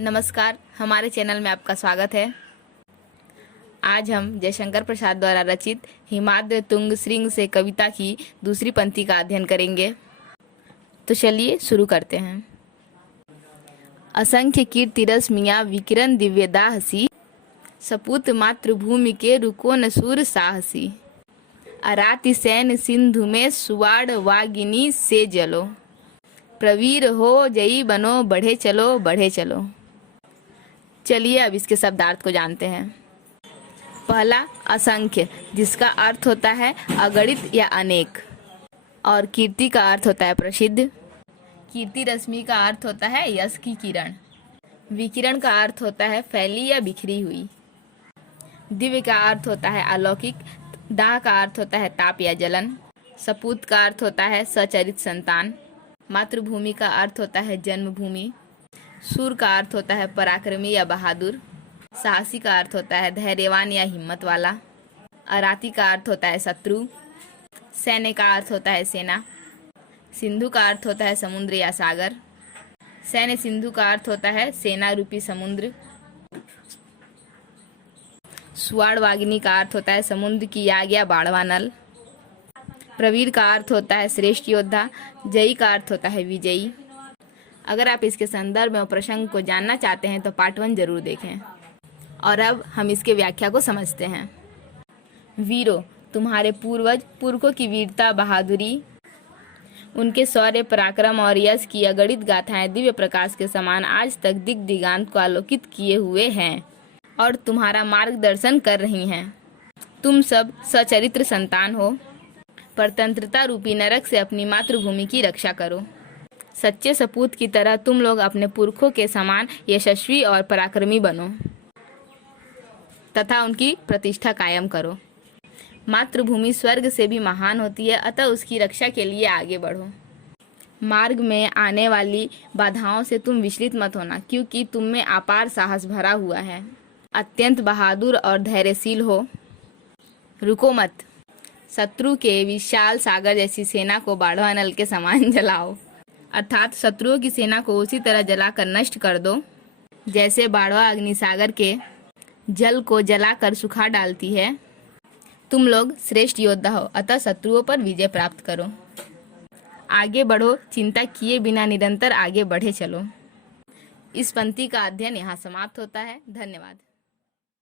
नमस्कार, हमारे चैनल में आपका स्वागत है। आज हम जयशंकर प्रसाद द्वारा रचित हिमाद्र तुंग श्रृंग से कविता की दूसरी पंक्ति का अध्ययन करेंगे। तो चलिए शुरू करते हैं। असंख्य कीर्ति रश्मियाँ विकिरण दिव्य दाहसी, सपूत मातृभूमि के रुको न सूर साहसी। अराति सैन सिंधु में सुवाड़ वागिनी से जलो, प्रवीर हो जयी बनो बढ़े चलो बढ़े चलो। चलिए अब इसके शब्दार्थ को जानते हैं। पहला, असंख्य, जिसका अर्थ होता है अगणित या अनेक, और कीर्ति का अर्थ होता है प्रसिद्ध। कीर्ति रश्मि का अर्थ होता है यश की किरण। विकिरण का अर्थ होता है फैली या बिखरी हुई। दिव्य का अर्थ होता है अलौकिक। दाह का अर्थ होता है ताप या जलन। सपूत का अर्थ होता है सचरित संतान। मातृभूमि का अर्थ होता है जन्मभूमि। सूर का अर्थ होता है पराक्रमी या बहादुर। साहसी का अर्थ होता है धैर्यवान या हिम्मत वाला। अराती का अर्थ होता है शत्रु। सैन्य का अर्थ होता है सेना। सिंधु का अर्थ होता है समुद्र या सागर। सैन्य सिंधु का अर्थ होता है सेना रूपी समुद्र। सुवाड़ वागिनी का अर्थ होता है समुद्र की आग या बाढ़वा नल। प्रवीर का अर्थ होता है श्रेष्ठ योद्धा। जयी का अर्थ होता है विजयी। अगर आप इसके संदर्भ में प्रसंग को जानना चाहते हैं तो पार्ट 1 जरूर देखें। और अब हम इसके व्याख्या को समझते हैं। वीरो, तुम्हारे पूर्वज पुरखों की वीरता बहादुरी, उनके शौर्य पराक्रम और यश की अगणित गाथाएं दिव्य प्रकाश के समान आज तक दिग दिगांत को आलोकित किए हुए हैं और तुम्हारा मार्गदर्शन कर रही हैं। तुम सब सचरित्र संतान हो। परतंत्रता रूपी नरक से अपनी मातृभूमि की रक्षा करो। सच्चे सपूत की तरह तुम लोग अपने पुरखों के समान यशस्वी और पराक्रमी बनो तथा उनकी प्रतिष्ठा कायम करो। मातृभूमि स्वर्ग से भी महान होती है, अतः उसकी रक्षा के लिए आगे बढ़ो। मार्ग में आने वाली बाधाओं से तुम विचलित मत होना, क्योंकि तुम में अपार साहस भरा हुआ है। अत्यंत बहादुर और धैर्यशील हो। रुको मत। शत्रु के विशाल सागर जैसी सेना को बाढ़वा नल के समान जलाओ, अर्थात शत्रुओं की सेना को उसी तरह जलाकर नष्ट कर दो जैसे बाढ़वा अग्निसागर के जल को जलाकर सुखा डालती है। तुम लोग श्रेष्ठ योद्धा हो, अतः शत्रुओं पर विजय प्राप्त करो। आगे बढ़ो, चिंता किए बिना निरंतर आगे बढ़े चलो। इस पंक्ति का अध्ययन यहाँ समाप्त होता है। धन्यवाद।